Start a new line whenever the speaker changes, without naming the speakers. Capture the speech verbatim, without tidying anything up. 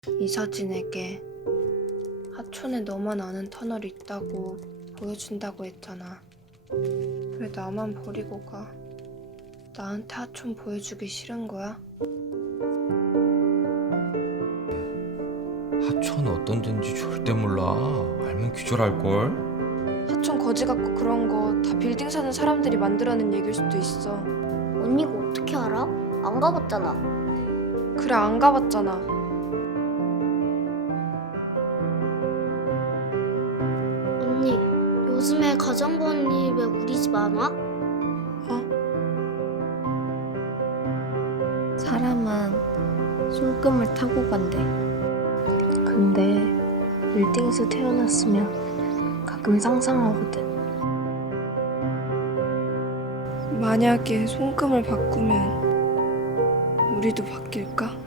이서진에게 하촌에 너만 아는 터널이 있다고 보여준다고 했잖아. 왜 나만 버리고 가? 나한테 하촌 보여주기 싫은 거야?
하천은 어떤 데인지 절대 몰라. 알면 기절할걸?
하촌 거지 같고 그런 거 다 빌딩 사는 사람들이 만들어낸 얘기일 수도 있어.
언니가 어떻게 알아? 안 가봤잖아.
그래, 안 가봤잖아.
언니, 요즘에 가정부 언니 왜 우리 집 안 와?
어?
사람은 손금을 타고 간대. 근데 빌딩에서 태어났으면 가끔 상상하거든.
만약에 손금을 바꾸면 우리도 바뀔까?